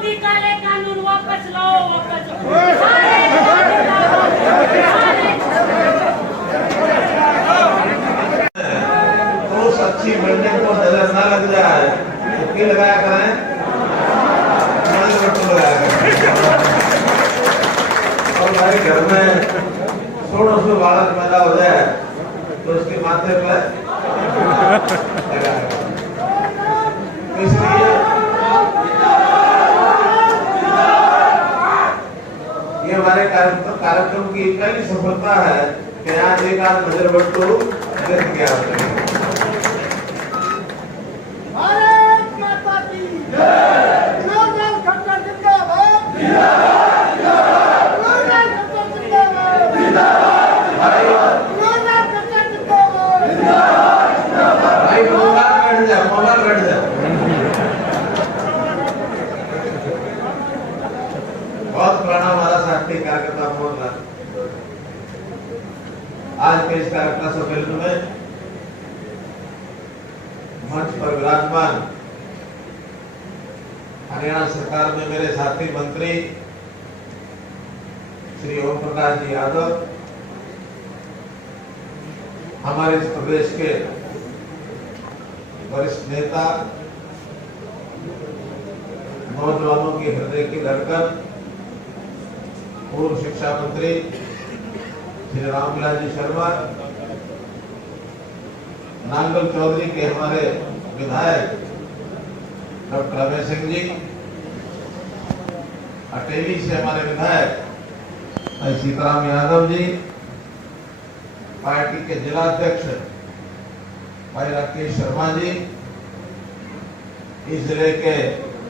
मोदी काले कानून वापस लो, वापस लो। तो सच्ची बिल्डिंग को नजर ना लग जाए तो क्या लगाया करें, लगाया करें। और भाई घर में थोड़ा सा बालक पैदा हो जाए तो उसके माथे पर लगाया करें। इसलिए ये हमारे कार्यक्रम की पहली सफलता है कि आज एक आध नजर बट्टू देख गया। भारत माता की जय। गुरुदेव खट्टर जिंदाबाद जिंदाबाद जिंदाबाद। गुरुदेव खट्टर जिंदाबाद जिंदाबाद जिंदाबाद। गुरुदेव खट्टर जिंदाबाद जिंदाबाद जिंदाबाद। भाई मोबाइल बैठ जा, मोबाइल बैठ जा। बहुत पुराना हमारा साथी कार्यकर्ता मोहनलाल आज के इस कार्यकर्ता सम्मेलन में मंच पर विराजमान हरियाणा सरकार में मेरे साथी मंत्री श्री ओम प्रकाश जी यादव, हमारे इस प्रदेश के वरिष्ठ नेता, नौजवानों की हृदय की धड़कन, पूर्व शिक्षा मंत्री श्री रामविलास जी शर्मा, नांगल चौधरी के हमारे विधायक डॉक्टर अभय सिंह जी, अटेली से हमारे विधायक सीताराम यादव जी, पार्टी के जिला अध्यक्ष भाई राकेश शर्मा जी, इस जिले के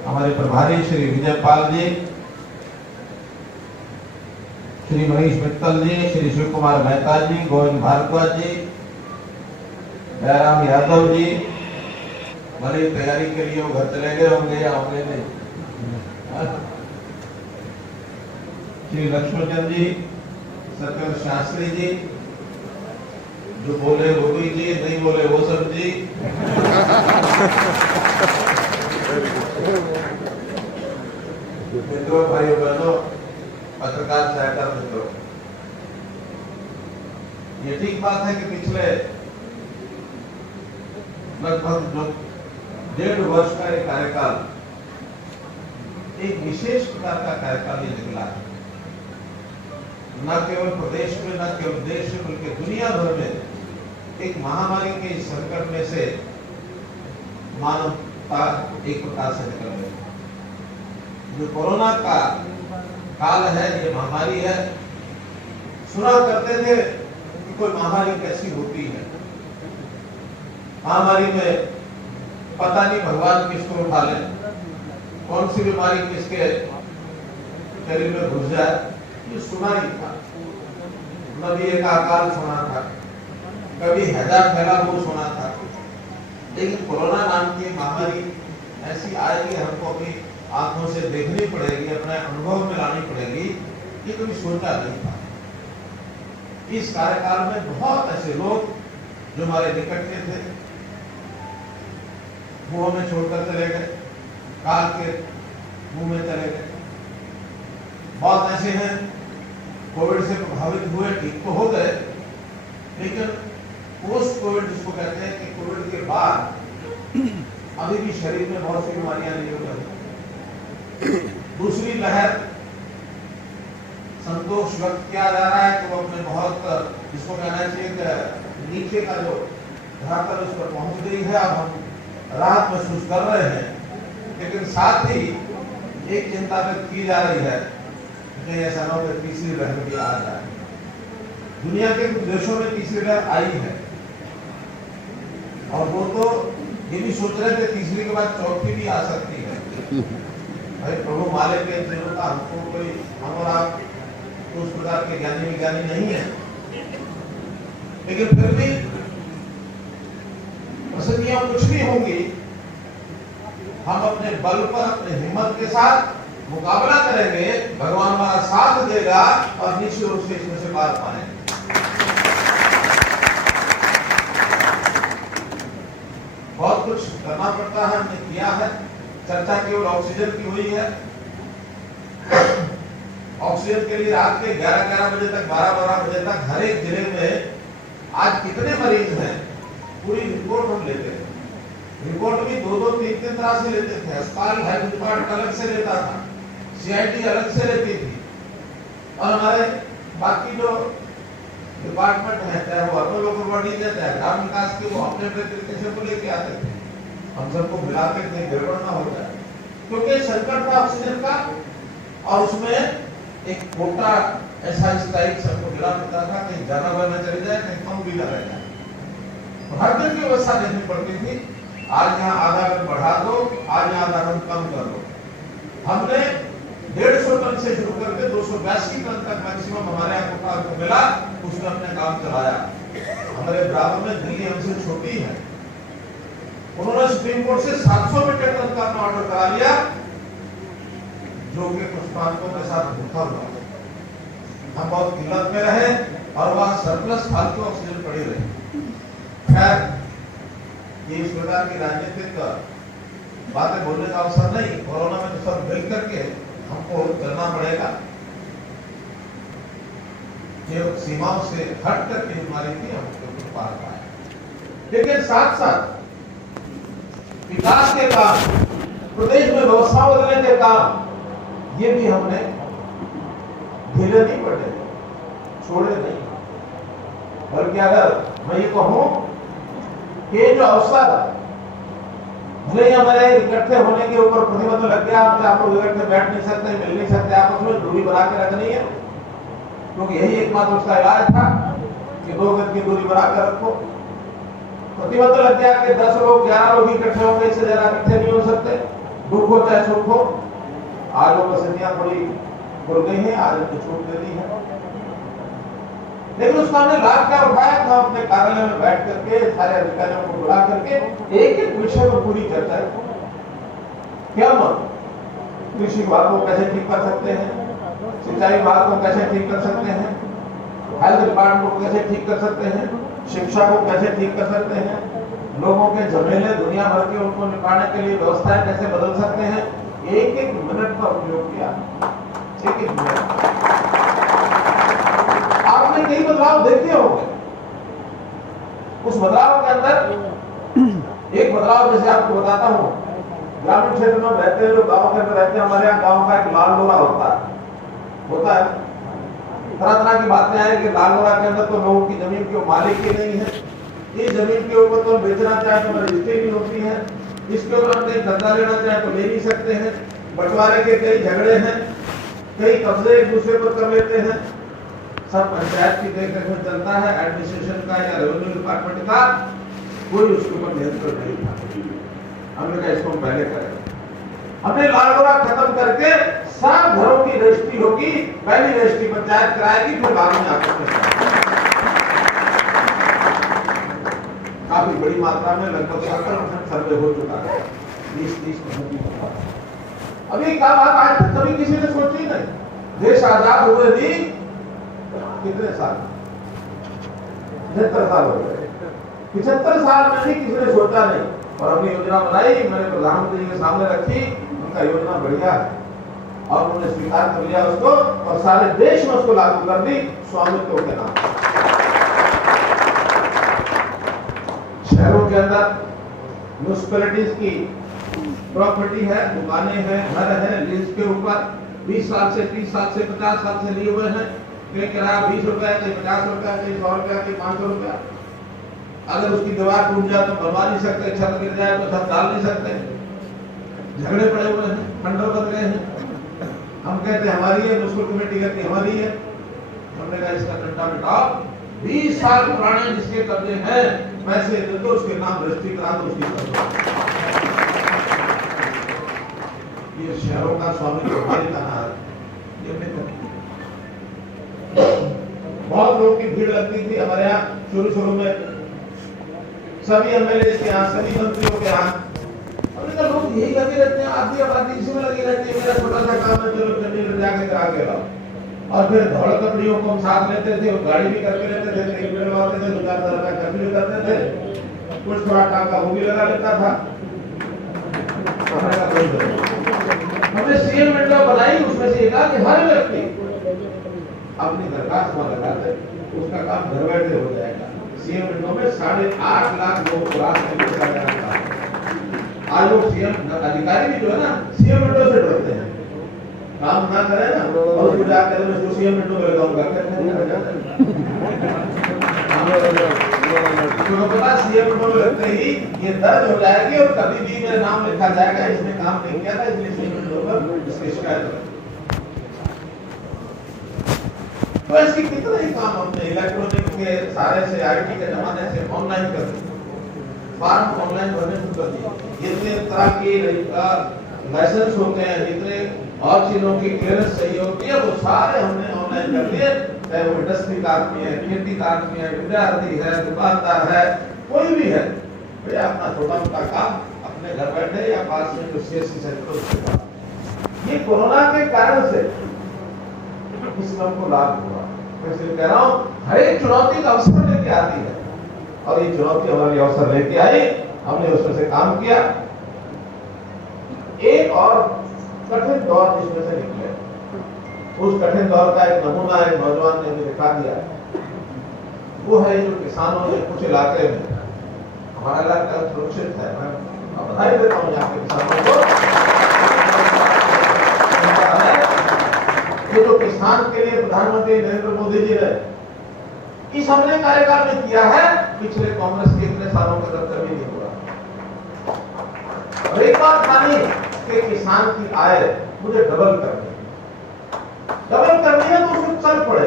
हमारे प्रभारी श्री विजय पाल जी, श्री मनीष मित्तल जी, श्री शिव कुमार मेहता जी, गोविंद भारद्वाज जी, जयराम यादव जी, बड़ी तैयारी के लिए वो घर चले गए होंगे या होंगे नहीं, श्री लक्ष्मणचंद जी, सत्येंद्र शास्त्री जी, जो बोले वो भी जी, नहीं बोले वो सब जी। मित्रों, भाइयों बहनों, पत्रकार सहायता मित्रों, ये ठीक बात है कि पिछले लगभग 1.5 वर्ष का एक कार्यकाल एक विशेष प्रकार का कार्यकाल ये निकला है। न केवल प्रदेश में, न केवल देश में, बल्कि दुनिया भर में एक महामारी के इस संकट में से मानवता एक प्रकार से निकल गई। जो कोरोना का काल है, ये महामारी है। सुना करते थे कि कोई महामारी कैसी होती है, महामारी में पता नहीं भगवान किसको उठा ले, कौन सी बीमारी किसके शरीर में घुस जाए, ये सुना ही था। कभी एक अकाल सुना था, कभी हैजा फैला वो सुना था, लेकिन कोरोना नाम की महामारी ऐसी आएगी, हमको अपनी आंखों से देखनी पड़ेगी, अपने अनुभव में लानी पड़ेगी, ये कभी सोचा नहीं था। इस कार्यकाल में बहुत ऐसे लोग जो हमारे निकट के थे, मुंह में छोड़कर चले गए, काल के मुंह में चले गए। बहुत ऐसे हैं कोविड से प्रभावित हुए, ठीक तो हो गए, लेकिन पोस्ट कोविड जिसको कहते हैं कि कोविड के बाद अभी भी शरीर में बहुत सी बीमारियां नहीं हो गई। दूसरी लहर संतोष व्यक्त किया जा रहा है कि वो अपने बहुत, जिसको कहना चाहिए कि नीचे का जो धरातल उस पर पहुंच गई है, अब हम राहत महसूस कर रहे हैं। लेकिन साथ ही एक चिंता व्यक्त की जा रही है कि ऐसा न हो कि तीसरी लहर भी आ जाए। दुनिया के कुछ देशों में तीसरी लहर आई है और वो तो ये भी सोच रहे थे तीसरी के बाद चौथी भी आ सकती है। भाई प्रभु मालिक के जरूरत, हमको कोई, हम और आप तो उस प्रकार के ज्ञानी विज्ञानी नहीं है, लेकिन फिर भी परिस्थितियां कुछ भी होंगी, हम अपने बल पर, अपने हिम्मत के साथ मुकाबला करेंगे, भगवान हमारा साथ देगा और निश्चित रूप से इसमें से पार पाएंगे। बहुत कुछ करना पड़ता है, हमने किया है। चर्चा केवल ऑक्सीजन की हुई है, ऑक्सीजन के लिए रात के 11-11 बजे तक 12-12 बजे तक हर एक जिले में आज कितने मरीज हैं पूरी रिपोर्ट हम लेते हैं। रिपोर्ट भी 2-2, 3-3 तरह से लेते थे। अस्पताल हेल्थ डिपार्टमेंट अलग से लेता था, CID अलग से लेती थी, और हमारे बाकी जो डिपार्टमेंट है चाहे वो अर्बन लोकल बॉडीज है चाहे ग्राम विकास के वो अपने अपने तरीके से को लेके आते थे। हम सबको मिला के कहीं गड़बड़ ना हो जाए, क्योंकि संकट था ऑक्सीजन का और उसमें एक कोटा ऐसा स्ट्राइक सबको मिला मिलता था, कहीं जाना हुआ न चले जाए, कहीं कम भी न रह जाए। तो हर दिन की व्यवस्था देखनी पड़ती थी। आज यहाँ आधा टन बढ़ा दो, आज यहाँ आधा टन कम कर दो। हमने 150 टन से शुरू करके 282 टन तक मैक्सिमम हमारे यहाँ कोटा को मिला, उसने अपने काम चलाया। हमारे बराबर में दिल्ली हमसे छोटी है, उन्होंने सुप्रीम कोर्ट से 700 मीट्रिक टन का ऑर्डर करा लिया, जो कि कुछ प्रांतों के साथ धोखा हुआ। हम बहुत किल्लत में रहे और वहां सरप्लस फालतू ऑक्सीजन पड़ी रही। खैर, ये इस प्रकार की राजनीतिक बातें बोलने का अवसर नहीं। कोरोना में तो सब मिल करके हमको चलना पड़ेगा। ये सीमाओं से हट करके बीमारी थी, हम उसको पार पाए। लेकिन साथ साथ विकास के काम, प्रदेश में व्यवस्था बदलने के काम, ये भी हमने ढीले नहीं पड़े, छोड़े नहीं। बल्कि अगर मैं ये कहूं कि जो अवसर भले ही हमारे इकट्ठे होने के ऊपर प्रतिबंध लग गया, आप लोग इकट्ठे बैठ नहीं सकते, मिल नहीं सकते, आपस में दूरी बना के रखनी है, क्योंकि यही एकमात्र उसका इलाज था कि 2 गज की दूरी बना कर रखो। प्रतिबंध लग गया कि 10 लोग 11 लोग इकट्ठे होंगे, इससे ज्यादा इकट्ठे नहीं हो सकते, दुख हो चाहे सुख हो। आज वो परिस्थितियां थोड़ी खुल गई हैं, आज उनको छूट दे दी है। लेकिन उसका हमने लाभ क्या उठाया था? अपने कार्यालय में बैठ करके सारे अधिकारियों को बुला करके एक एक विषय पर पूरी चर्चा की। क्या मत, कृषि विभाग को कैसे ठीक कर सकते हैं, सिंचाई विभाग को कैसे ठीक कर सकते हैं, हेल्थ डिपार्टमेंट को कैसे ठीक कर सकते हैं, शिक्षा को कैसे ठीक कर सकते हैं, लोगों के झमेले दुनिया भर के उनको निपटाने के लिए व्यवस्थाएं कैसे बदल सकते हैं। एक एक मिनट का उपयोग किया, एक एक मिनट। आपने कई बदलाव देखे होंगे। उस बदलाव के अंदर एक बदलाव जैसे आपको बताता हूं, ग्रामीण क्षेत्र में रहते हैं, जो गांव के अंदर रहते हैं, हमारे यहाँ गांव का एक लाल लोरा होता है। तरह तरह की बातें हैं कि लाल लोरा के अंदर तो लोगों की जमीन की मालिक ही नहीं है, इस जमीन के ऊपर तो बेचना चाहे तो रजिस्ट्री नहीं होती है, इसके ऊपर हम कहीं कर्जा लेना चाहे तो ले नहीं सकते हैं, बंटवारे के कई झगड़े हैं, कई कब्जे एक दूसरे पर कर लेते हैं। सब पंचायत की देखरेख में चलता है, एडमिनिस्ट्रेशन का या रेवेन्यू डिपार्टमेंट का कोई उसके ऊपर नियंत्रण नहीं था। हमने कहा इसको हम पहले करें। हमने लाल लोरा खत्म करके सब घरों की रजिस्ट्री होगी, पहली रजिस्ट्री पंचायत कराएगी, फिर बाद में आकर काफी बड़ी मात्रा में लगभग 70% सर्वे हो चुका है, 20-30%। अभी क्या बात आज तक कभी किसी ने सोची नहीं। देश आजाद हुए भी कितने साल, 75 साल हो गए। 75 साल में भी किसी ने सोचा नहीं, और अपनी योजना बनाई, मैंने प्रधानमंत्री जी के सामने रखी, उनका योजना बढ़िया है और उन्होंने स्वीकार कर लिया उसको, और सारे देश में उसको लागू कर दी स्वामित्व के नाम। शहरों के अंदर म्यूनिसिपैलिटीज की प्रॉपर्टी है, दुकानें हैं, घर है, लीज के ऊपर 20 साल से 30 साल से 50 साल से लिए हुए हैं। कहीं किराया 20 रुपया, कहीं 50 रुपया, कहीं 100 रुपया, कहीं 500 रुपया। अगर उसकी दीवार टूट जाए तो बनवा नहीं सकते, छत गिर जाए तो छत डाल नहीं सकते। झगड़े पड़े हुए हैं, खंडर बन गए हैं। हम कहते हैं हमारी है, म्यूनिसिपल कमेटी कहती हमारी है। हमने कहा इसका डंडा बिठाओ, 20 साल पुराने जिसके कब्जे हैं पैसे दे दो, उसके नाम रजिस्ट्री करा दो, उसकी कर दो। ये शहरों का स्वामित्व हमारे कहा है, ये हमने कर। बहुत लोगों की भीड़ लगती थी हमारे यहाँ शुरू में, सभी एमएलए के यहाँ, सभी मंत्रियों के यहाँ। हमने कहा लोग यही लगे रहते हैं, आधी आबादी इसी में लगी रहती है, मेरा छोटा सा काम है, चलो चंडीगढ़ जाके करा के लाओ। और फिर धौड़ कपड़ियों को हम साथ लेते थे, और गाड़ी भी करके लेते थे, टिकट बनवाते थे, 2-4 रुपया खर्च भी करते थे, कुछ थोड़ा टाका वो भी लगा लेता था। हमने सीएम विंडो बनाई, उसमें से एक कि हर व्यक्ति अपनी दरखास्त वहां लगा दे, उसका काम घर बैठे हो जाएगा। सीएम विंडो में 8.5 लाख लोगों को रास्ते में लगाना। आज लोग सीएम अधिकारी भी जो है ना सीएम विंडो से डरते हैं, काम ना करे ना और उसको जाकर मैं सीएम विंडो में लगाऊंगा तो पता सीएम विंडो में लगते ही ये दर्ज हो जाएगी और कभी भी मेरा नाम लिखा जाएगा इसने काम नहीं किया था इसलिए सीएम विंडो पर इसकी शिकायत है। तो ऐसी कितने ही काम हमने इलेक्ट्रॉनिक के सारे से आईटी के जमाने से ऑनलाइन कर दिए, फॉर्म ऑनलाइन भरने शुरू कर दिए, जितने तरह के लाइसेंस होते हैं, जितने और चीजों की क्लियरेंस चाहिए होती है वो सारे हमने ऑनलाइन कर दिए। चाहे वो इंडस्ट्री का आदमी है, खेती का आदमी है, विद्यार्थी है, दुकानदार है, कोई भी है, भैया अपना छोटा मोटा काम अपने घर बैठे या पास में जो सीएससी सेंटर उसके। ये कोरोना के कारण से इस काम को लाभ हुआ। मैं इसलिए कह रहा हूँ हर एक चुनौती का अवसर लेके आती है और ये चुनौती हमारे लिए अवसर लेके आई, हमने उसमें से काम किया। एक और कठिन दौर जिसमें से निकले, उस कठिन दौर का एक नमूना एक नौजवान ने भी दिखा दिया। वो है जो किसानों ने कुछ इलाके में, हमारा इलाका सुरक्षित है, मैं बधाई देता हूँ यहाँ के किसानों को। ये जो किसान के लिए प्रधानमंत्री नरेंद्र मोदी जी ने इस हमने कार्यकाल में किया है, पिछले कांग्रेस के इतने सालों का दफ्तर भी नहीं हुआ। और एक बात मानी कि किसान की आय मुझे डबल करनी है तो उसको चल पड़े,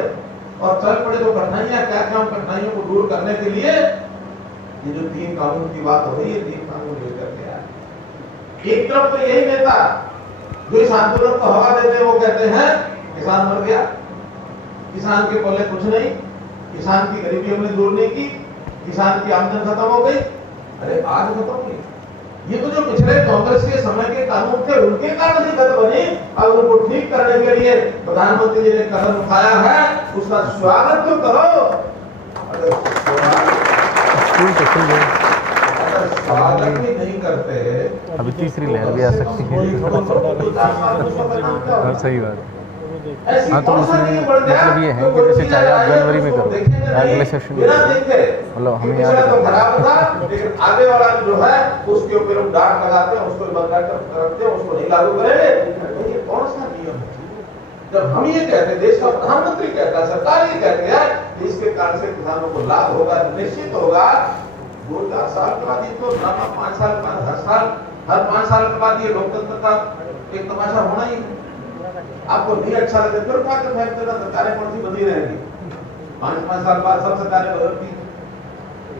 और चल पड़े तो कठिनाइयां क्या क्या, कठिनाइयों को दूर करने के लिए ये जो 3 कानून की बात हो रही है, 3 कानून लेकर के आए। एक तरफ तो यही नेता जो इस आंदोलन को हवा देते हैं वो कहते हैं किसान मर गया, किसान के पल्ले कुछ नहीं, किसान की गरीबी हमने दूर नहीं की, किसान की आमदन खत्म हो गई। अरे आज खत्म हुई, ये तो जो पिछले कांग्रेस के समय के कानून थे उनके कारण दिक्कत बनी। अब उनको ठीक करने के लिए प्रधानमंत्री जी ने कदम उठाया है, उसका स्वागत तो करो। अगर स्वागत ही नहीं करते, अभी तीसरी लहर भी आ सकती है। सही बात। हाँ तो उसमें मतलब ये है कि जैसे चाहे आप जनवरी में करो या अगले सेशन में, मतलब हमें याद है लेकिन आगे वाला जो है उसके ऊपर हम डांट लगाते हैं, उसको बंद करते हैं, उसको नहीं लागू करेंगे। ये कौन सा नियम है? जब हम ये कहते हैं, देश का प्रधानमंत्री कहता है, सरकार ये कहती है कि इसके कारण से किसानों को लाभ होगा, निश्चित होगा। 2-4 साल के बाद ये तो 5 साल के बाद हर 5 साल के बाद ये लोकतंत्र का एक तमाशा होना ही है। आपको नहीं अच्छा लगे फिर उठा के फेंक देना, सरकारें कौन सी बदली रहेगी। 5-5 साल बाद सब सरकारें बदलती हैं,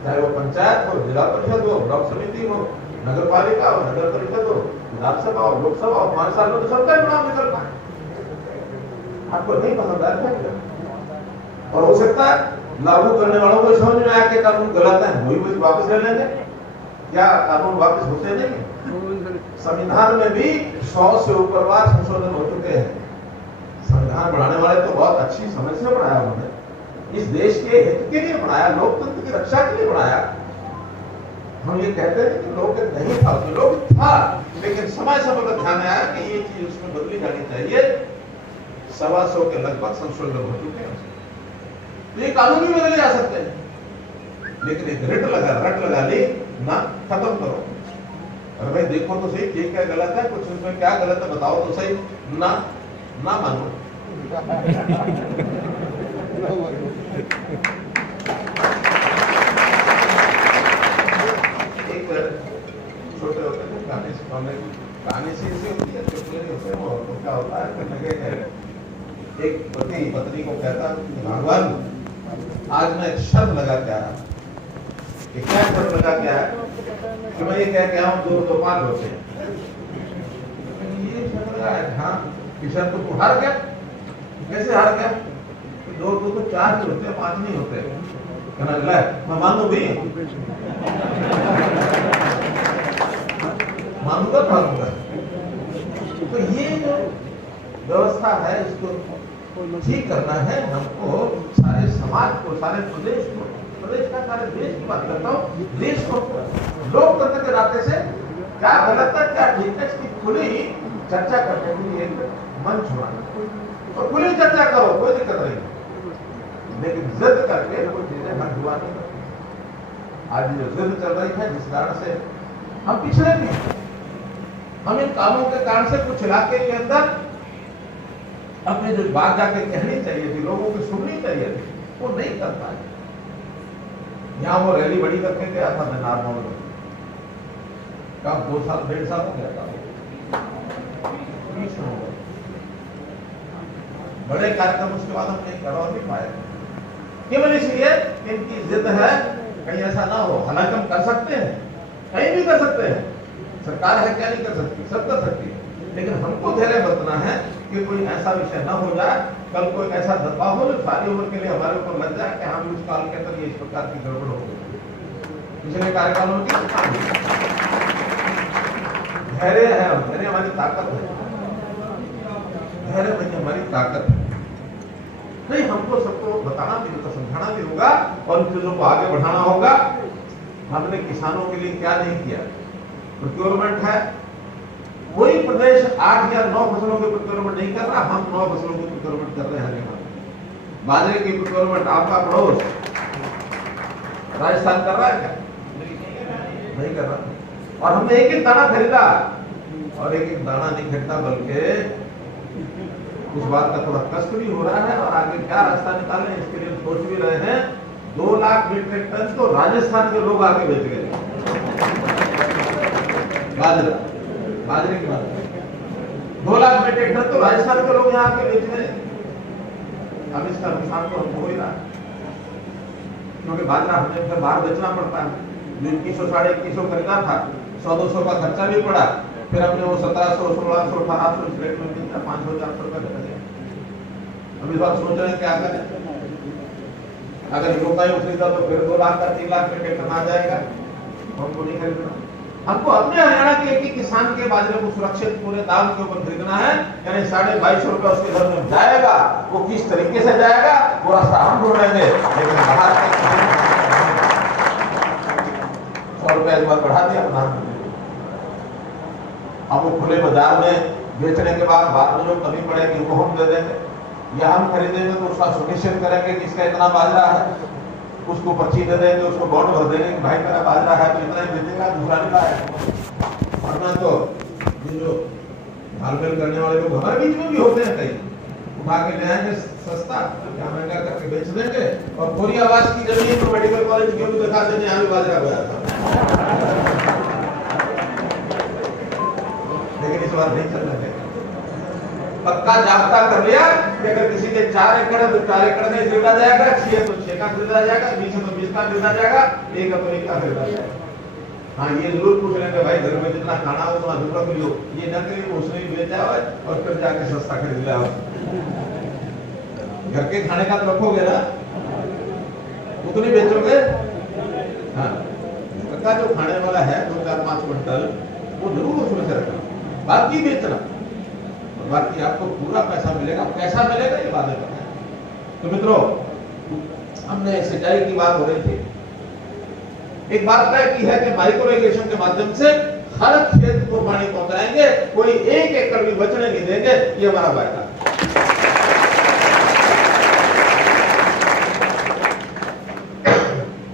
चाहे वो पंचायत हो, जिला परिषद हो, ब्लॉक समिति हो, नगर पालिका हो, नगर परिषद हो, विधानसभा हो, लोकसभा हो। 5 साल में तो सबका चुनाव निकलता है। आपको नहीं पसंद आया और हो सकता है लागू करने वालों को समझ में आया कि कानून गलत है, वही वापस ले लेंगे। क्या कानून वापस होते नहीं? संविधान में भी 100 से ऊपर बार संशोधन हो चुके हैं। संविधान बनाने वाले तो बहुत अच्छी समझ से बनाया उन्होंने, इस देश के हित के लिए बनाया, लोकतंत्र की रक्षा के लिए बनाया। हम ये कहते थे कि लोग नहीं था, लोग था, लेकिन समय पर ध्यान आया कि ये चीज उसमें बदली जानी चाहिए। 125 के लगभग संशोधन हो चुके हैं, तो ये कानून भी बदले जा सकते हैं, लेकिन एक रट लगा ली ना, खत्म करो। अरे भाई देखो तो सही क्या क्या गलत है, कुछ उसमें क्या गलत है बताओ तो सही, ना मानो। एक छोटे होते थे कहानी सी होती है, छोटे होते हैं और तो क्या होता है, एक पति पत्नी को कहता भगवान आज मैं एक शर्त लगा के आया। क्या शर्त लगा के आया कि मैं ये कह के आऊं 2 तो 5 होते हैं। ये शर्त लगा है, हाँ शर्त तो तू हार गया। कैसे हार गया? 2 तो 4 होते हैं, 5 नहीं होते। कहना ले मैं मानू भी, मानूंगा मानूंगा। तो ये जो व्यवस्था है इसको ठीक करना है हमको, सारे समाज को, सारे प्रदेश को, प्रदेश का सारे देश की बात करता हूँ, देश को लोकतंत्र के नाते से क्या गलत है क्या ठीक है इसकी खुली चर्चा करने के लिए एक मंच होना, और खुली चर्चा करो, कोई दिक्कत नहीं। लेकिन जिद करके कोई चीजें हर हुआ नहीं करती। आज जो जिद चल रही है जिस कारण से हम पिछड़े भी हैं, हम इन कामों के कारण से कुछ इलाके के अंदर अपने जो बात जाके कहनी चाहिए थी, लोगों की सुननी चाहिए थी, वो नहीं कर पाए। यहाँ वो रैली बड़ी करके गया था मैं नारनौल में, कब 2 साल 1.5 साल हो गया था, बड़े कार्यक्रम उसके बाद हम नहीं कर नहीं पाए, केवल इसलिए इनकी जिद है कहीं ऐसा ना हो। हालांकि हम कर सकते हैं, कहीं भी कर सकते हैं, सरकार है क्या नहीं कर सकती, सब कर सकती है, लेकिन हमको धैर्य बरतना है कि कोई ऐसा विषय न हो जाए, कल कोई ऐसा दबाव हो जो सारी उम्र के लिए हमारे ऊपर लग जाए कि हम उस काल के अंदर ये इस प्रकार की गड़बड़ हो गई। पिछले कार्यकालों की धैर्य है, धैर्य हमारी ताकत है, धैर्य भाई हमारी ताकत है। नहीं, हमको सबको बताना भी होगा, समझाना भी होगा और इन चीजों को आगे बढ़ाना होगा। हमने किसानों के लिए क्या नहीं किया, प्रोक्योरमेंट है, कोई प्रदेश 8 या 9 फसलों के प्रोक्योरमेंट नहीं कर रहा, हम 9 फसलों के प्रोक्योरमेंट कर रहे हैं हरियाणा में। बाजरे की प्रोक्योरमेंट आपका पड़ोस राजस्थान कर रहा है क्या? नहीं कर रहा। और हमने एक दाना खरीदा और एक दाना नहीं खरीदा, बल्कि उस बात का थोड़ा कष्ट भी हो रहा है और आगे क्या रास्ता निकालें इसके लिए सोच भी रहे हैं। 2 लाख मीट्रिक टन तो राजस्थान के लोग आगे बेच गए बाजरे की बात, 2 लाख मीट्रिक टन तो राजस्थान के लोग यहाँ आके बेच गए। अब इसका नुकसान तो हमको हो ही रहा है, क्योंकि बाजरा हमें फिर बाहर बेचना पड़ता है। जो 2100 साढ़े 2100 खरीदा था, 100-200 का खर्चा भी पड़ा, फिर अपने वो 1700 1600 1800 इस रेट में मिलता 500-400 रुपए लगा दिया। अब इस बार सोच रहे हैं क्या करें, अगर यूरोपा ही खरीदा तो फिर 2 लाख का 3 लाख मीट्रिक टन आ जाएगा, हमको नहीं खरीदना। हमको अपने हरियाणा के एक किसान के बाजरे को सुरक्षित पूरे दाम के ऊपर खरीदना है, यानी 250 रुपए उसके घर में जाएगा, वो किस तरीके से जाएगा वो रास्ता हम ढूंढेंगे, लेकिन बाहर के 100 रुपए इस बार बढ़ा दिया प्रधानमंत्री। अब वो खुले बाजार में बेचने के बाद में जो कमी पड़ेगी वो हम दे देंगे, या हम खरीदेंगे तो उसका सुनिश्चित करेंगे कि इसका इतना बाजरा है, उसको पर्ची दे देंगे, उसको बॉन्ड भर देंगे कि भाई मेरा बाजरा है तो इतना ही बेचेगा, दूसरा नहीं लाएगा। वरना तो ये जो घालमेल करने वाले लोग हमारे बीच में भी होते हैं, कई उठा के ले आएंगे सस्ता, क्या महंगा करके बेच देंगे और पूरी आवाज की जमीन तो मेडिकल कॉलेज क्यों दिखा देंगे यहाँ भी बाजरा गया था। लेकिन इस बार नहीं चलने देगा, पक्का जाब्ता कर लिया कि अगर किसी के 4 एकड़ है तो 4 एकड़ में खरीदा जाएगा, 6 है तो 6 का खरीदा जाएगा, 20 है तो 20 का खरीदा जाएगा, 1 है तो 1 का खरीदा जाएगा। हाँ, ये जरूर पूछ लेंगे भाई घर में जितना खाना हो उतना जरूरत लो, ये न करिए उसने भी बेचा हो और फिर जाके सस्ता खरीद लिया हो। घर के खाने का तो रखोगे ना, उतनी बेचोगे। हाँ, पक्का जो खाने वाला है 2-4-5 क्विंटल वो जरूर उसमें से रखना, बाकी बेचना, बाकी आपको पूरा पैसा मिलेगा। कैसा मिलेगा ये बात है। तो मित्रों, हमने सिंचाई की बात हो रही थी, एक बात तय की है कि माइक्रो इरिगेशन के माध्यम से हर खेत को पानी पहुंचाएंगे, कोई 1 एकड़ भी बचने नहीं देंगे, ये हमारा वायदा है।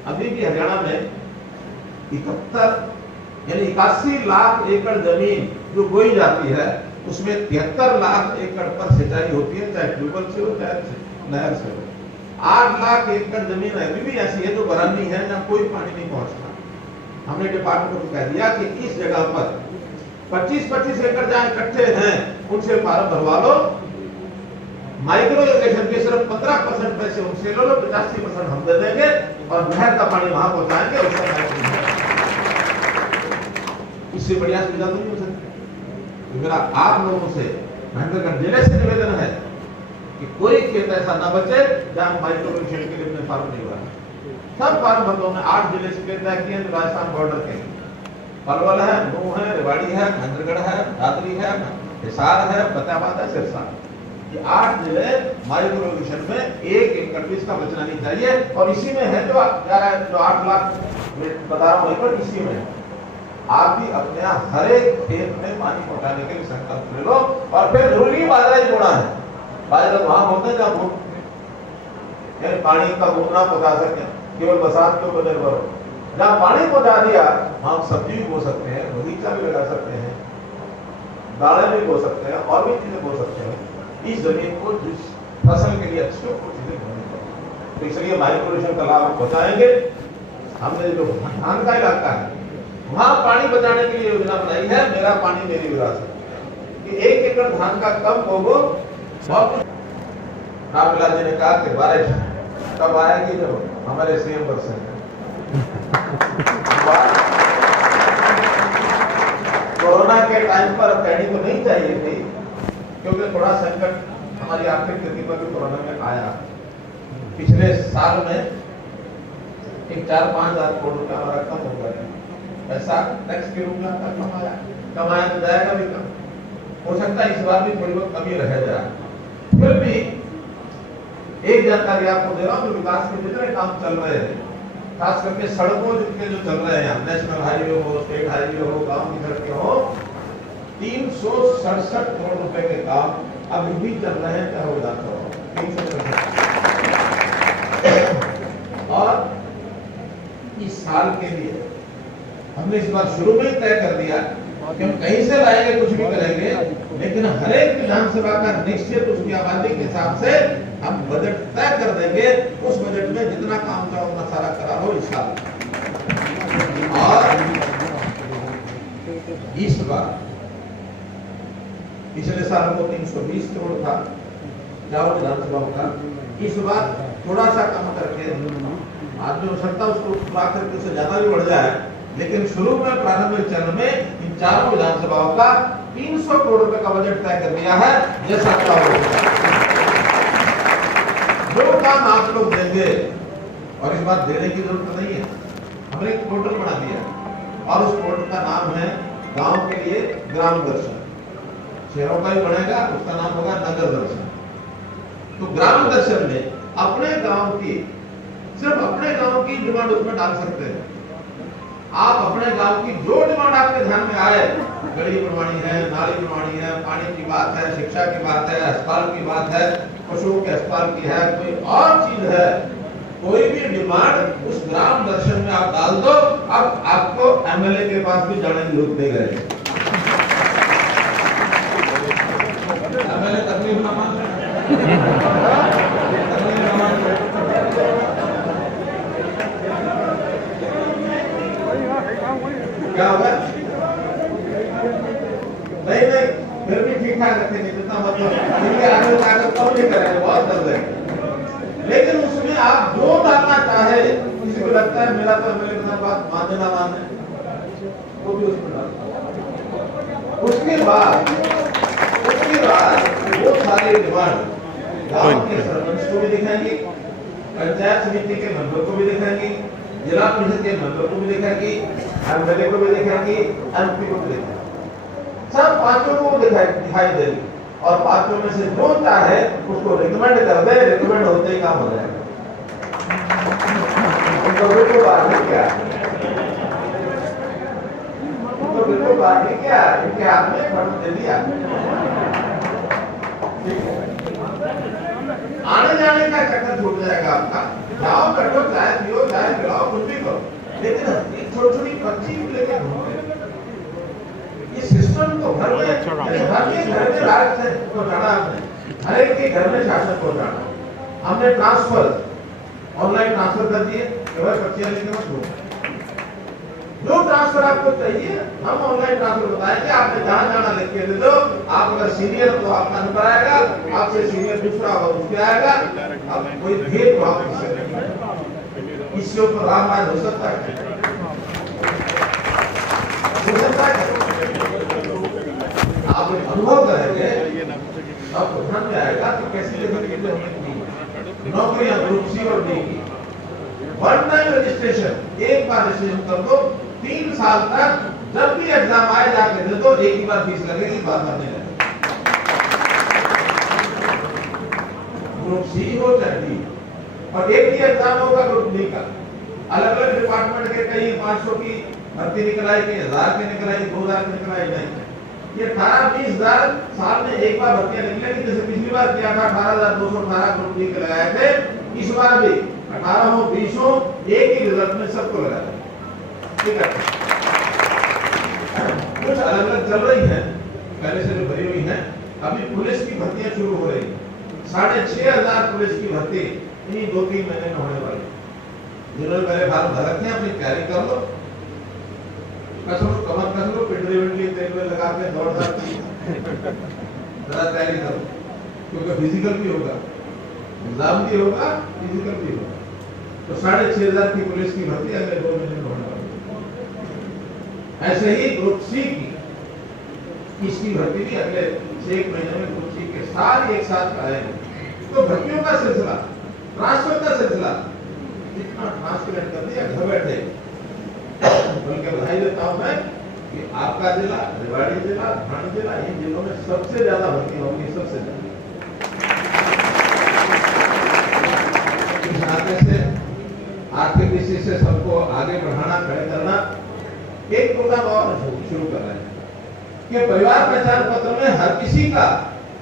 अभी भी हरियाणा में 81 लाख एकड़ जमीन जो बोई जाती है उसमें 73 लाख एकड़ पर सिंचाई होती है, चाहे ट्यूबवेल से हो चाहे नहर से हो। 8 लाख एकड़ जमीन अभी भी ऐसी है जो बरानी है, जहाँ कोई पानी नहीं पहुंचता। हमने डिपार्टमेंट को कह दिया कि इस जगह पर 25-25 एकड़ जहाँ इकट्ठे हैं उनसे फार्म भरवा लो, माइक्रो इरिगेशन के सिर्फ 15% पैसे उनसे लो, 85% हम दे देंगे और नहर का पानी वहां पहुंचाएंगे। इससे बढ़िया सुविधा तो नहीं हो सकती। तो मेरा आप लोगों से महेंद्रगढ़ जिले से निवेदन है कि कोई खेत ऐसा ना बचे जहां माइक्रो इरिगेशन के लिए फार्म नहीं हुआ। सब फार्म भरतों में 8 जिले से तय किए जो राजस्थान बॉर्डर के, पलवल है, नूह है, रेवाड़ी है, महेंद्रगढ़ है, दादरी है, हिसार है, फतेहाबाद है, सिरसा। ये 8 जिले माइक्रो इरिगेशन में 1 एकड़ भी इसका बचना नहीं चाहिए। और इसी में है जो 8 लाख बता रहा हूं एकड़, इसी में आप भी अपने हर एक खेत में पानी पहुंचाने के लिए संकल्प ले लो। और फिर जरूरी बाजरा ही बोना है, बाजरा वहां होते हैं जहां यानी पानी का बूंदा पहुंचा सके, केवल बरसात के ऊपर निर्भर हो। जहाँ पानी पहुंचा दिया, हम सब्जी भी बो सकते हैं, बगीचा भी लगा सकते हैं, दालें भी बो सकते हैं, और भी चीजें बो सकते हैं। इस जमीन को जिस फसल के लिए अच्छी हो चीजें बोनी चाहिए। तो इसलिए माइक्रोइरिगेशन का लाभ पहुंचाएंगे। हमने जो धान का इलाका है वहां पानी बचाने के लिए योजना बनाई है, मेरा पानी मेरी विरासत, कि 1 एकड़ धान का कम होगो। रामविलास जी ने कहा कि बारिश कब आएगी, जब हमारे सीएम बरसेंगे। कोरोना के टाइम पर कहनी तो नहीं चाहिए थी, क्योंकि थोड़ा संकट हमारी आर्थिक स्थिति पर भी कोरोना में आया। पिछले साल में 4-5 हजार करोड़ रुपया हमारा कम हो गया। पैसा टैक्स के रूप में कमाया तो जाएगा भी कम, हो सकता है इस बार भी थोड़ी बहुत कमी रह जाए। फिर भी एक जानकारी आपको दे रहा हूँ, जो विकास के जितने काम चल रहे हैं, खास करके सड़कों जिनके जो चल रहे हैं, नेशनल हाईवे हो, स्टेट हाईवे हो, गांव की सड़कें हो, 367 करोड़ रुपए के काम अभी भी चल रहे हैं, चाहे विधानसभा 367। और इस साल के लिए हमने इस बार शुरू में ही तय कर दिया कि हम कहीं से लाएंगे, कुछ भी करेंगे, लेकिन हर एक विधानसभा का निश्चित उसकी आबादी के हिसाब से हम बजट तय कर देंगे। उस बजट में जितना काम का उतना सारा करा हो इस साल। और इस बार पिछले साल को 320 करोड़ था चारों विधानसभाओं का, इस बार थोड़ा सा कम करके, आज जो सकता उसको पूरा करके उससे ज्यादा भी बढ़ जाए, लेकिन शुरू में प्रारंभिक चरण में इन चारों विधानसभाओं का 300 करोड़ रुपए का बजट तय कर दिया है। जैसा जो काम आप लोग देंगे, और इस बार देने की जरूरत नहीं है, हमने एक पोर्टल बना दिया और उस पोर्टल का नाम है गांव के लिए ग्राम दर्शन। शहरों का भी बनेगा, उसका नाम होगा नगर दर्शन। तो ग्राम दर्शन में अपने गांव की, सिर्फ अपने गांव की डिमांड उसमें डाल सकते हैं। आप अपने गांव की जो डिमांड आपके ध्यान में आए, गली बनवानी है, नाली बनवानी है, पानी की बात है, शिक्षा की बात है, अस्पताल की बात है, पशुओं के अस्पताल की है, कोई और चीज है, कोई भी डिमांड उस ग्राम दर्शन में आप डाल दो। अब आपको एमएलए के पास भी जाने की जरूरत नहीं रहेगी। एमएलए तकलीफ ना मान क्या होगा? नहीं, फिर भी ठीक ठाक रखेंगे, जितना मतलब आगे ताकत कम नहीं करेंगे, बहुत दर्द है। लेकिन उसमें आप जो डालना चाहे, किसी को लगता है मेरा तो मेरे के बात माने ना माने, वो भी उसमें डालता। उसके बाद वो सारी डिमांड गांव के सरपंच को भी दिखाएंगे, पंचायत समिति के मेंबर को भी दिखाएंगे, जिला परिषद के मेंबर को भी दिखाएंगी, एमएलए को भी दिखाएंगी, एमपी को भी दिखाएंगी। सब पांचों को दिखाई देगी, और पांचों में से जो चाहे उसको रिकमेंड कर दे, रिकमेंड होते ही काम हो जाएगा। तो बिल्कुल बात नहीं क्या, तो बिल्कुल बात नहीं क्या, इनके हाथ में फंड दे दिया। आने जाने का चक्कर छूट जाएगा आपका। जाओ बैठो, चाय पियो, चाय पिलाओ, कुछ भी करो, लेकिन एक छोटी छोटी पर्ची लेके घूमो। ये सिस्टम तो घर में राज से पहुंचाना, आपने हर एक के घर में शासन पहुंचाना। हमने ट्रांसफर ऑनलाइन ट्रांसफर कर दिए, पर्चियां लेके मत घूमो। जो ट्रांसफर आपको चाहिए हम ऑनलाइन ट्रांसफर बताएंगे, आपने जहां जाना लिख के दे दो। आप अगर सीनियर तो आपका नंबर आएगा, आपसे सीनियर दूसरा होगा उसके आएगा। अब कोई भेदभाव नहीं, इसके ऊपर रामायण हो सकता है, आप अनुभव करेंगे आपको ध्यान में आएगा कि कैसे नौकरियां ग्रुप सी और डी की वन टाइम रजिस्ट्रेशन, एक बार रजिस्ट्रेशन कर दो, 3 साल तक जब भी एग्जाम आए जाके दे दो, एक ही बार फीस लगेगी, बात करने लगेगी। ग्रुप सी हो चाहे डी, और एक ही एग्जाम होगा ग्रुप डी का। अलग अलग डिपार्टमेंट के कई 500 की भर्ती निकल आई, कई 1000 की निकल आई, 2000 की निकल आई, नहीं। ये 18-20 हजार साल में एक बार भर्तियां निकलेगी, जैसे पिछली बार किया था 18,218 ग्रुप डी के लगाए थे। इस बार भी 18 20 एक ही रिजल्ट में सबको लगा है। ठीक है, कुछ अलग अलग चल रही है, पहले से जो भरी हुई है। अभी पुलिस की भर्तियां शुरू हो रही है, 6500 पुलिस की भर्ती इन्हीं 2-3 महीने में होने वाली। जिन्होंने पहले फॉर्म भर रखे हैं अपनी तैयारी कर लो, कमर कस लो, पिटरी विटरी तेल में लगा के दौड़ जरा तैयारी करो, क्योंकि फिजिकल भी होगा, एग्जाम भी होगा, फिजिकल भी होगा। तो 6500 की पुलिस की भर्ती अगले 2 महीने में होने वाली। ऐसे ही ग्रुप सी की इसकी भर्ती भी अगले 1 महीने में ग्रुप सी के साथ एक साथ कराएंगे। तो भर्तियों का सिलसिला, ट्रांसफर का सिलसिला इतना ट्रांसपेरेंट कर दिया घर बैठे। बल्कि बधाई देता हूं मैं कि आपका जिला, रेवाड़ी जिला, ठाणे जिला, इन जिलों में सबसे ज्यादा भर्ती होगी, सबसे ज्यादा। इस नाते से आर्थिक दृष्टि से सबको आगे बढ़ाना, खड़े करना, एक प्रोग्राम और शुरू कर रहे हैं कि परिवार पहचान पत्र में हर किसी का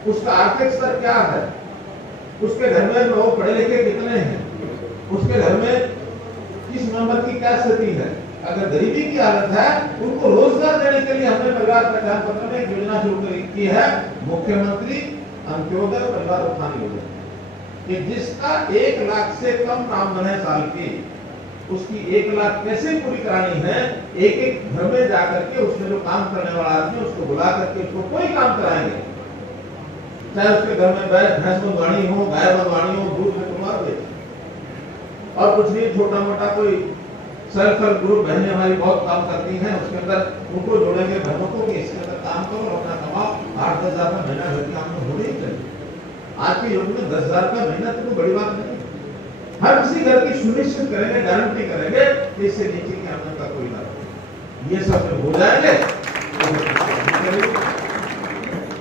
उसका आर्थिक स्तर क्या है, उसके घर में लोग पढ़े लिखे कितने हैं, उसके घर में किस नंबर की क्या स्थिति है। अगर गरीबी की हालत है, उनको रोजगार देने के लिए हमने परिवार पहचान पत्र में एक योजना शुरू की है, मुख्यमंत्री अंत्योदय परिवार उत्थान योजना, कि जिसका 1 लाख से कम नाम बने साल की, उसकी 1 लाख कैसे पूरी करानी है। एक एक घर में जाकर के उसमें जो काम करने वाला आदमी उसको बुला करके उसको कोई काम कराएंगे, चाहे उसके घर में भैंस बनवानी हो, गाय बनवानी हो, दूध में तुम्हारा बेच, और कुछ नहीं, छोटा मोटा कोई सेल्फ हेल्प ग्रुप बहनें हमारी बहुत काम करती हैं, उसके अंदर उनको जोड़ेंगे बहनों को कि इसके अंदर काम करो, अपना कमाओ, 8-10 हजार का महीना घर की आमदनी होनी ही चाहिए। आज के युग में 10 हजार का महीना तो कोई बड़ी बात नहीं। हर किसी घर की सुनिश्चित करेंगे, गारंटी करेंगे, इससे नीचे की आमदनी का कोई बात नहीं। ये सब जब हो जाएंगे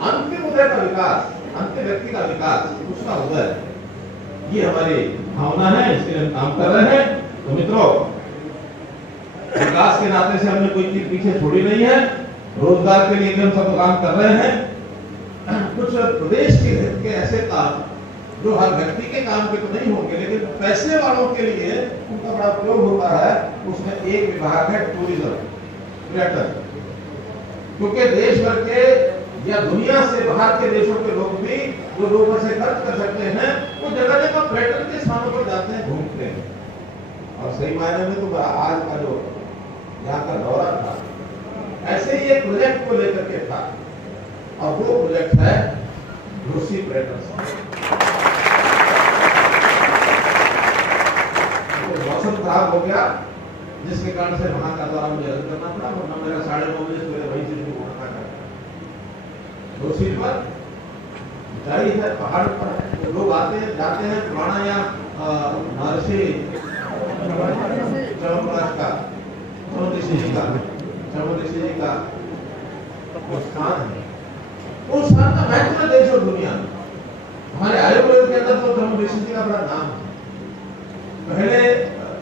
अंतिम उदय का विकास, अंतिम व्यक्ति का विकास, उसका उदय, ये हमारी भावना है, इसके लिए हम काम कर रहे हैं। तो मित्रों, विकास के नाते से हमने कोई चीज पीछे छोड़ी नहीं है, रोजगार के लिए हम सब काम कर रहे हैं। कुछ प्रदेश के हित के ऐसे काम जो हर व्यक्ति के काम के तो नहीं होंगे, लेकिन पैसे वालों के लिए उनका बड़ा उपयोग होता है। उसमें एक विभाग है टूरिज्म, पर्यटन, क्योंकि देश भर के या दुनिया से बाहर के देशों के लोग भी जो 2 पैसे खर्च कर सकते हैं, वो जगह जगह पर्यटन के स्थानों पर जाते हैं, घूमते हैं। और सही मायने में तो आज का जो यहाँ का दौरा था, ऐसे ही एक प्रोजेक्ट को लेकर के था, और वो प्रोजेक्ट है रूसी पर्यटन। तो मौसम खराब हो गया, जिसके कारण से वहां का दौरा मुझे रद्द करना पड़ा, वरना मेरा 9:30 बजे सुबह वहीं से शुरू होना था। रूसी पर ऊंचाई है, पहाड़ पर है, तो लोग आते हैं, जाते हैं। पुराना या महर्षि चरमराज का, चरमऋषि जी का वो स्थान है, उस स्थान का महत्व है देश और दुनिया में। हमारे आयुर्वेद के अंदर तो चरमऋषि जी का बड़ा नाम है। पहले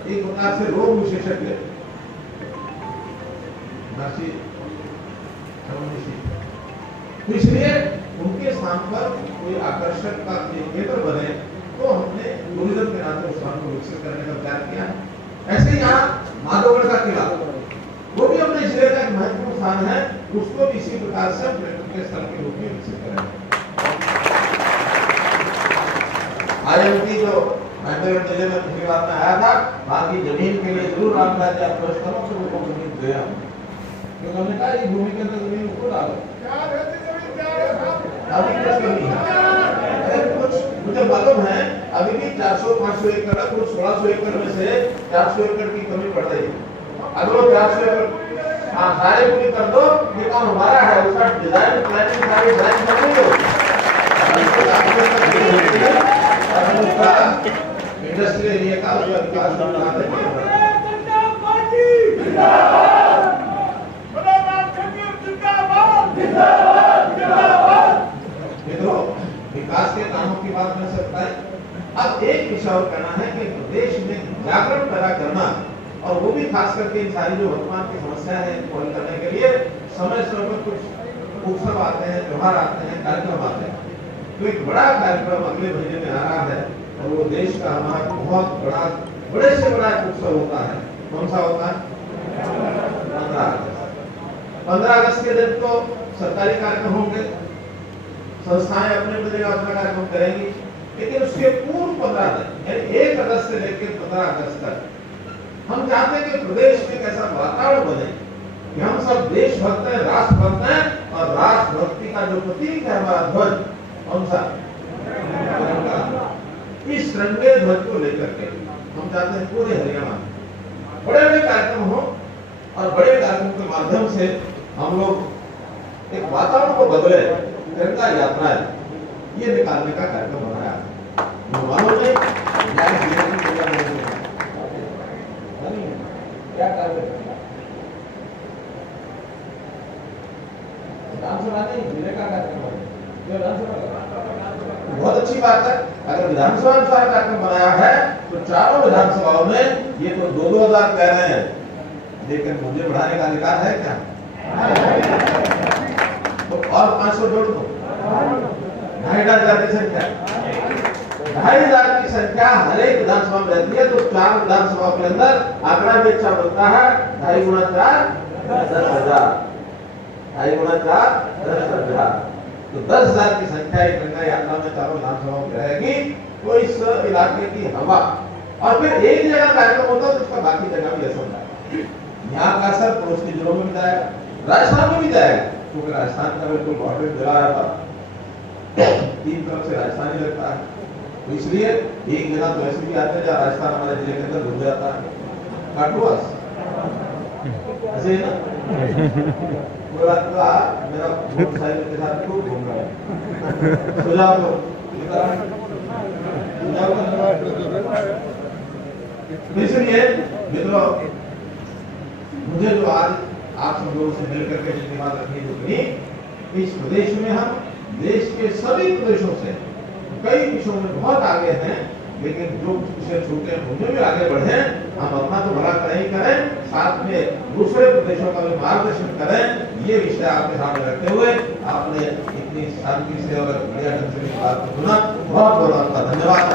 एक प्रकार से रोग विशेषज्ञ महर्षि चरमऋषि, तो इसलिए उनके स्थान पर कोई आकर्षक का केंद्र बने, तो हमने टूरिज्म के नाते उस स्थान को विकसित करने का प्रयास किया। ऐसे यहाँ माधवगढ़ का किला, वो भी अपने जिले का एक महत्वपूर्ण स्थान है, उसको भी इसी प्रकार से पर्यटन के स्थल के रूप में विकसित करेंगे। आईएमटी जो महदेव जिले में पिछली बार में आया था, बाकी जमीन के लिए जरूर रामराज आप प्रश्न करो, तो वो जमीन गया, क्योंकि हमने कहा ये भूमि के अंदर जमीन को डालो, अभी कुछ नहीं है। कुछ मुझे मालूम है अभी भी 400-500 एकड़, कुछ 1600 एकड़ में से 400 एकड़ की कमी पड़ रही है। अगर वो 400 एकड़ सारे पूरी कर दो, ये काम हमारा है, उसका डिजाइन प्लानिंग सारी डिजाइन कर रही हो, इंडस्ट्रियल एरिया का विकास करना है। विकास के कामों की बात कर सकता है। अब एक विषय और कहना है कि प्रदेश में जागरण पैदा करना, और वो भी खास करके इन सारी जो वर्तमान की समस्या है इनको हल करने के लिए समय समय पर कुछ उत्सव आते हैं, त्योहार आते हैं, कार्यक्रम आते हैं। तो एक बड़ा कार्यक्रम अगले महीने में आ रहा है, और वो देश का हमारा बहुत बड़ा, बड़े से बड़ा एक उत्सव होता है। कौन सा होता है? 15 अगस्त। 15 अगस्त के दिन तो सरकारी कार्यक्रम होंगे, संस्थाएं अपने जगह अपना कार्यक्रम करेंगी, लेकिन उसके पूर्व 15 दिन यानी 1 अगस्त से लेकर 15 अगस्त तक हम चाहते हैं कि प्रदेश में एक ऐसा वातावरण बने कि हम सब देशभक्त हैं, राष्ट्रभक्त हैं, और राष्ट्रभक्ति का जो प्रतीक है हमारा ध्वज, कौन सा? इस तिरंगे ध्वज को लेकर के हम चाहते हैं पूरे हरियाणा बड़े बड़े कार्यक्रम हो, और बड़े कार्यक्रम के माध्यम से हम लोग एक वातावरण को बदले, तिरंगा यात्राएं ये निकालने का कार्यक्रम बनाया। युवाओं ने क्या कर रहे हैं? विधानसभा नहीं, जिले का कार्यक्रम बहुत अच्छी बात है। अगर विधानसभा अनुसार कार्यक्रम बनाया है तो चारों विधानसभाओं में ये तो 2-2 कह रहे हैं, लेकिन मुझे बढ़ाने का अधिकार है क्या? तो और 500 जोड़ दो, 2,500 की संख्या, 2,500 की संख्या हर एक विधानसभा में रहती है। तो 4 विधानसभा के अंदर आंकड़ा भी अच्छा बनता है। 2.5 गुना 4 10,000, 2.5 गुना 4 10,000, तो 10,000 की संख्या एक गंगा यात्रा में चारों विधानसभाओं में रहेगी। तो इस इलाके की हवा, और फिर एक जगह कार्यक्रम होता है तो उसका बाकी जगह भी असर जाएगा। यहाँ का असर पड़ोस के जिलों में भी जाएगा, राजस्थान में भी जाएगा, क्योंकि राजस्थान का बिल्कुल बॉर्डर जिला है, 3 तरफ से राजस्थान ही लगता है। तो इसलिए एक जगह तो ऐसे भी आते हैं जहाँ राजस्थान हमारे जिले के अंदर घुस जाता है, काटुआस ऐसे ही ना। मेरा मोटरसाइकिल के साथ खूब घूम रहा है, सुझाव दो। इसलिए मित्रों, मुझे जो आज आप सब लोगों से मिलकर के जितनी बात रखनी होगी, इस प्रदेश में हम देश के सभी प्रदेशों से कई विषयों में बहुत आगे हैं, लेकिन जो विषय छूटे हैं उनमें भी आगे बढ़े। हम अपना तो भला करें ही करें, साथ में दूसरे प्रदेशों का भी मार्गदर्शन करें। ये विषय आपके सामने रखते हुए आपने इतनी शांति से और बढ़िया ढंग से बात को सुना, बहुत बहुत आपका धन्यवाद।